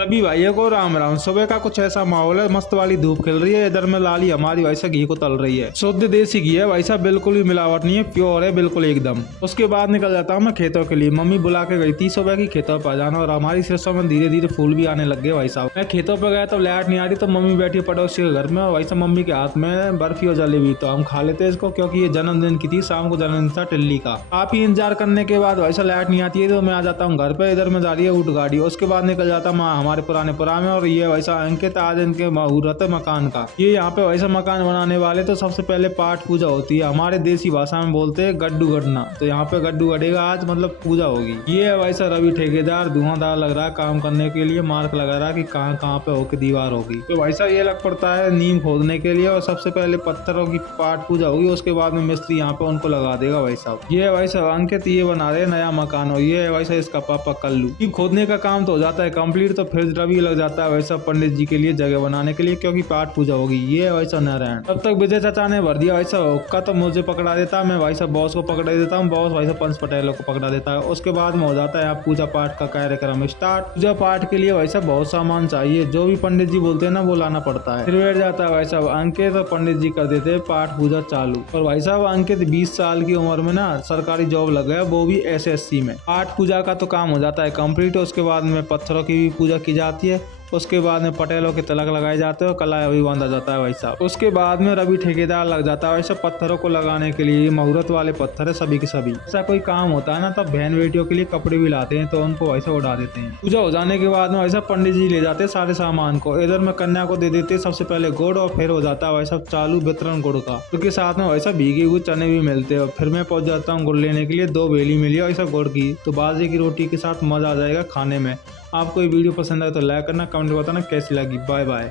सभी भाइयों को राम राम। सुबह का कुछ ऐसा माहौल है, मस्त वाली धूप खिल रही है। इधर में लाली हमारी वैसा घी को तल रही है। शुद्ध देसी घी है वैसा, बिल्कुल भी मिलावट नहीं है, प्योर है बिल्कुल एकदम। उसके बाद निकल जाता हूँ मैं खेतों के लिए। मम्मी बुला के गई थी सुबह की खेतों पर जाना, और हमारी सरसों में धीरे धीरे फूल भी आने लग गए भाई साहब। मैं खेतों पर गया तो लाइट नहीं आ रही, तो मम्मी बैठी पड़ोसी के घर में, और वैसा मम्मी के हाथ में बर्फी और जलेबी। तो हम खा लेते इसको, क्योंकि ये जन्मदिन की थी, शाम को जन्मदिन था टिल्ली का। आप ही इंतजार करने के बाद वैसा लाइट नहीं आती है, तो मैं आ जाता हूँ घर पे। इधर में जा रही है ऊँट गाड़ी। उसके बाद निकल जाता मैं हमारे पुराने में, और ये वैसा अंकित आज इनके मुहूर्त है मकान का। ये यहाँ पे वैसा मकान बनाने वाले तो सबसे पहले पाठ पूजा होती है। हमारे देसी भाषा में बोलते हैं गड्ढू गढ़ना। तो यहाँ पे गड्ढू गढ़ेगा आज, मतलब पूजा होगी। ये है वैसा रवि ठेकेदार, धुआंधार लग रहा है काम करने के लिए। मार्क लगा रहा है कि कहाँ कहाँ पे होके दीवार होगी। तो वैसा ये लग पड़ता है नींव खोदने के लिए, और सबसे पहले पत्थरों की पाठ पूजा होगी। उसके बाद में मिस्त्री यहाँ पे उनको लगा देगा वैसा। ये है वैसा अंकित, ये बना रहे नया मकान। और ये है वैसा इसका पापा कल्लू। खोदने का काम तो हो जाता है कंप्लीट, तो फिर रवि लग जाता है वैसा पंडित जी के लिए जगह बनाने के लिए, क्योंकि पाठ पूजा होगी। ये वैसा नारायण। तब तक विजय चाचा ने भर दिया वैसा हुक्का, तो मुझे पकड़ा देता, मैं वैसा बॉस को पकड़ा देता हूँ, बॉस वैसा पंच पटेलों को पकड़ा देता है। उसके बाद में हो जाता है आप पूजा पाठ का कार्यक्रम स्टार्ट। पूजा पाठ के लिए वैसा बहुत सामान चाहिए, जो भी पंडित जी बोलते हैं ना वो लाना पड़ता है। फिर बैठ जाता है वैसा अंकित, तो पंडित जी कर देते हैं पाठ पूजा चालू। और भाई साहब अंकित 20 साल की उम्र में ना सरकारी जॉब लग गया, वो भी SSC में। पाठ पूजा का तो काम हो जाता है कंप्लीट। उसके बाद में पत्थरों की भी पूजा की जाती है। उसके बाद में पटेलों के तिलक लगाए जाते हैं और कलाई भी बांधा जाता है वैसा। उसके बाद में रवि ठेकेदार लग जाता है वैसा पत्थरों को लगाने के लिए। मुहूर्त वाले पत्थर है सभी के सभी। ऐसा कोई काम होता है ना, तब बहन बेटियों के लिए कपड़े भी लाते हैं, तो उनको वैसा उड़ा देते हैं। पूजा हो जाने के बाद में वैसा पंडित जी ले जाते हैं सारे सामान को। इधर में कन्या को दे देते हैं सबसे पहले गुड़, और फिर हो जाता है वैसा चालू वितरण गुड़ का। उसके साथ में वैसा भीगे हुए चने भी मिलते हैं। फिर मैं पहुंच जाता हूँ गुड़ लेने के लिए। 2 बेली मिली वैसा गुड़ की, तो बाजरे की रोटी के साथ मजा आ जाएगा खाने में। आपको ये वीडियो पसंद आए तो लाइक करना, कमेंट में बताना कैसी लगी। Bye bye.